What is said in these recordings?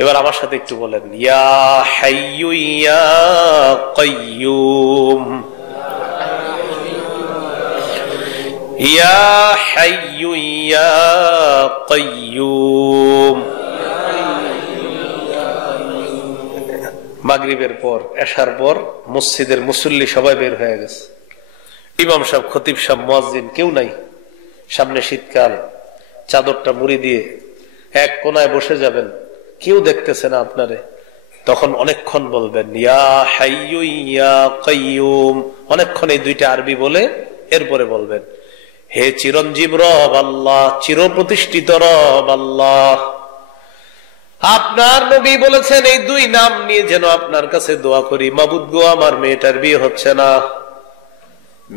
এবার আমার সাথে একটু বলেন, ইয়া হাইয়ু ইয়া কাইয়ুম, ইয়া হাইয়ু ইয়া কাইয়ুম। মাগরিবের পর, এশার পর মসজিদের মুসল্লি সবাই বের হয়ে গেছে। ইমাম সাহেব, খতিব সাহেব, মুয়াজ্জিন কেউ নাই। সামনে শীতকাল, চাদরটা মুড়ি দিয়ে এক কোনায় বসে যাবেন, কেউ দেখতেছে না আপনারে। তখন অনেকক্ষণ বলবেন ইয়া হাইয়ু ইয়া কাইয়ুম, অনেকক্ষণ এই দুইটা আরবি বলে এরপরে বলবেন হে চিরঞ্জীব রব আল্লাহ, চিরপ্রতিষ্ঠিত রব আল্লাহ, আপনার নবী বলেছেন এই দুই নাম নিয়ে যেন আপনার কাছে দোয়া করি। মাবুদ গো, আমার মেয়েটার বিয়ে হচ্ছে না,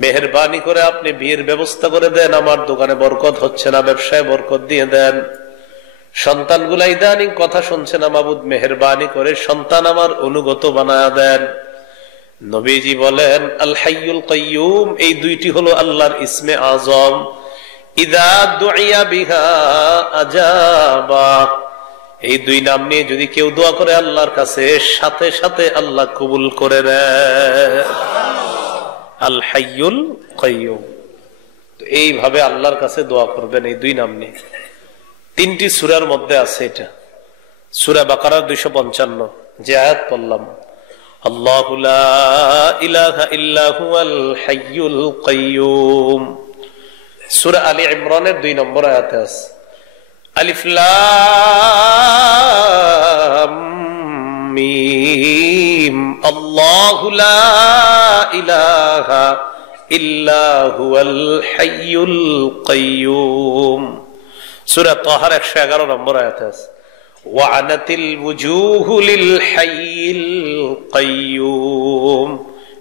মেহেরবানি করে আপনি বিয়ের ব্যবস্থা করে দেন। আমার দোকানে বরকত হচ্ছে না, ব্যবসায় বরকত দিয়ে দেন। সন্তানগুলা ইদানিং কথা শুনছে না, মাবুদ মেহেরবানি করে সন্তান আমার অনুগত বানায়া দেন। নবীজি বলেন আল হাইয়ুল কাইয়ুম, এই দুইটি হলো আল্লাহর ইসমে আজম। ইযা দুইয়া বিহা আজাবা, এই দুই নাম নিয়ে যদি কেউ দোয়া করে আল্লাহর কাছে, সাথে সাথে আল্লাহ কবুল করে নেয়। আল হাইয়ুল কাইয়ুম। তো এইভাবে আল্লাহর কাছে দোয়া করবেন এই দুই নাম নিয়ে। 3টি সূরার মধ্যে আছে এটা। সূরা বাকারার 255 যে আয়াত পড়লাম, আল্লাহু লা ইলাহা ইল্লা হুয়াল হাইয়ুল কাইয়ুম। সূরা আলী ইমরানের 2 নম্বর আয়াতে আছে আলিফ লাম মিম আল্লাহু লা ইলাহা ইল্লা হুয়াল হাইয়ুল কাইয়ুম। সূরা তাহার 111 নম্বর আয়াতে আছে ওয়ানাতিল ওয়ুজুহু লিল হাইয়িল কাইয়ুম।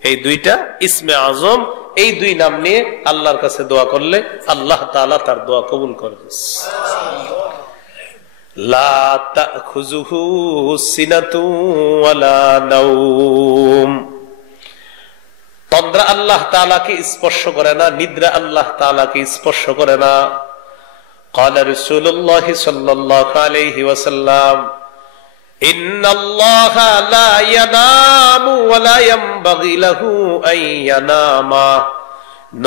এই দুইটা ইসমে আজম, এই দুই নাম নিয়ে আল্লাহর কাছে দোয়া করলে আল্লাহ তাআলা তার দোয়া কবুল করবেন। লা তাখুযুহু সিনাতু ওয়ালা নাওম, তন্দ্রা আল্লাহ তাআলাকে স্পর্শ করে না, নিদ্রা আল্লাহ তাআলাকে স্পর্শ করে না। قال رسول الله صلى الله عليه وسلم إن الله لا ينام ولا ينبغي له أن ينام।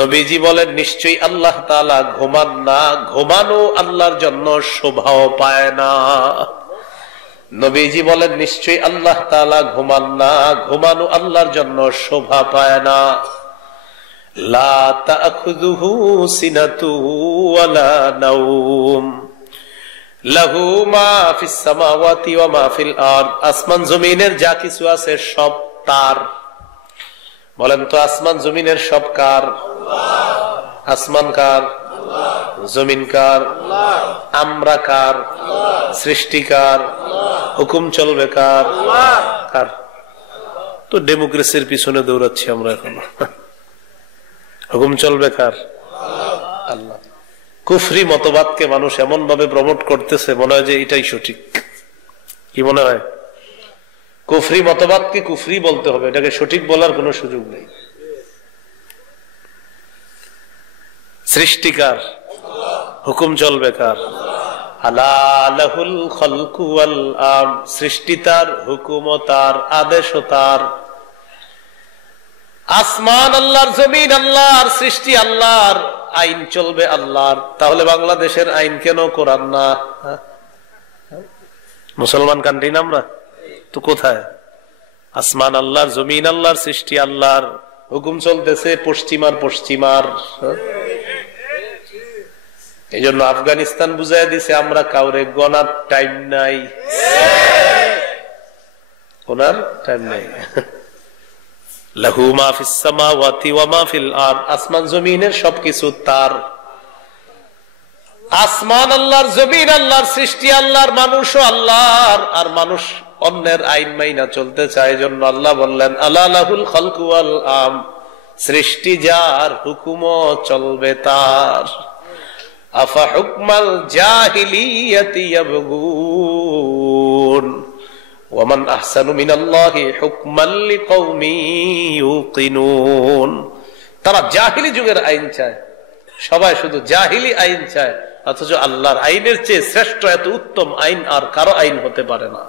নবীজি বলেন নিশ্চয়ই আল্লাহ তাআলা ঘুমান না, ঘুমানো আল্লাহর জন্য শোভাও পায় না। নবীজি বলেন নিশ্চয়ই আল্লাহ তাআলা ঘুমান না, ঘুমানো আল্লাহর জন্য শোভা পায় না। লা তাখুযুহু সিনাতু ওয়ালা নাওম লাহু মা ফিস সামাওয়াতি ওয়া মা ফিল আরদ। আসমান জমিনের যা কিছু আছে সব তার। বলেন তো আসমান জমিনের সব কার? আল্লাহ। আসমান কার? আল্লাহ। জমিন কার? আল্লাহ। আমরা কার? আল্লাহ। সৃষ্টি কার? আল্লাহ। হুকুম চলবে কার? আল্লাহ। কার? তো ডেমোক্রেসির পিছনে দৌড়াচ্ছি আমরা এখন। হুকুম চলবে কার? আল্লাহ। কুফরি মতবাদকে মানুষ এমন ভাবে প্রমোট করতেছে, মনে হয় যে এটাই সঠিক। কি মনে হয়? কুফরি মতবাদকে কুফরি বলতে হবে, এটাকে সঠিক বলার কোনো সুযোগ নেই। সৃষ্টিকার, হুকুম চলবে কার? আলা লাহুল খালকু ওয়াল আমর, সৃষ্টি তার, হুকুমও তার, আদেশও তার। আসমান আল্লাহর, জমিন আল্লাহর, সৃষ্টি আল্লাহর, আইন চলবে আল্লাহর। তাহলে বাংলাদেশের আইন কেন কোরআন না? মুসলমান কান্ট্রি না আমরা, তো কোথায়? আসমান আল্লাহর, জমিন আল্লাহর, সৃষ্টি আল্লাহর, হুকুম চলতেছে পশ্চিমার পশ্চিমার। এই জন্য আফগানিস্তান বুঝাই দিছে আমরা কাউরে গনার টাইম নাই, ওনার টাইম নাই। লাহু মা ফিস সামাওয়াতি ওয়া মা ফিল আরদ, আসমান জমিনের সবকিছু তার। আসমান আল্লাহর, জমিন আল্লাহর, সৃষ্টি আল্লাহর, মানুষও আল্লাহর। আর মানুষ অন্যের আইন মাইনা চলতে চায়, এজন্য আল্লাহ বললেন আলা লাহুল খালকু ওয়াল আমর, সৃষ্টি যার, হুকুমও চলবে তার। আফা হুকমাল জাহিলিয়াতি ইয়াবগুন ওয়ামান আহসানু মিনাল্লাহি হুকমান লিকাওমি ইউকিনুন। তারা জাহিলি যুগের আইন চায়, সবাই শুধু জাহিলি আইন চায়। অথচ আল্লাহর আইনের চেয়ে শ্রেষ্ঠ এত উত্তম আইন আর কারো আইন হতে পারে না।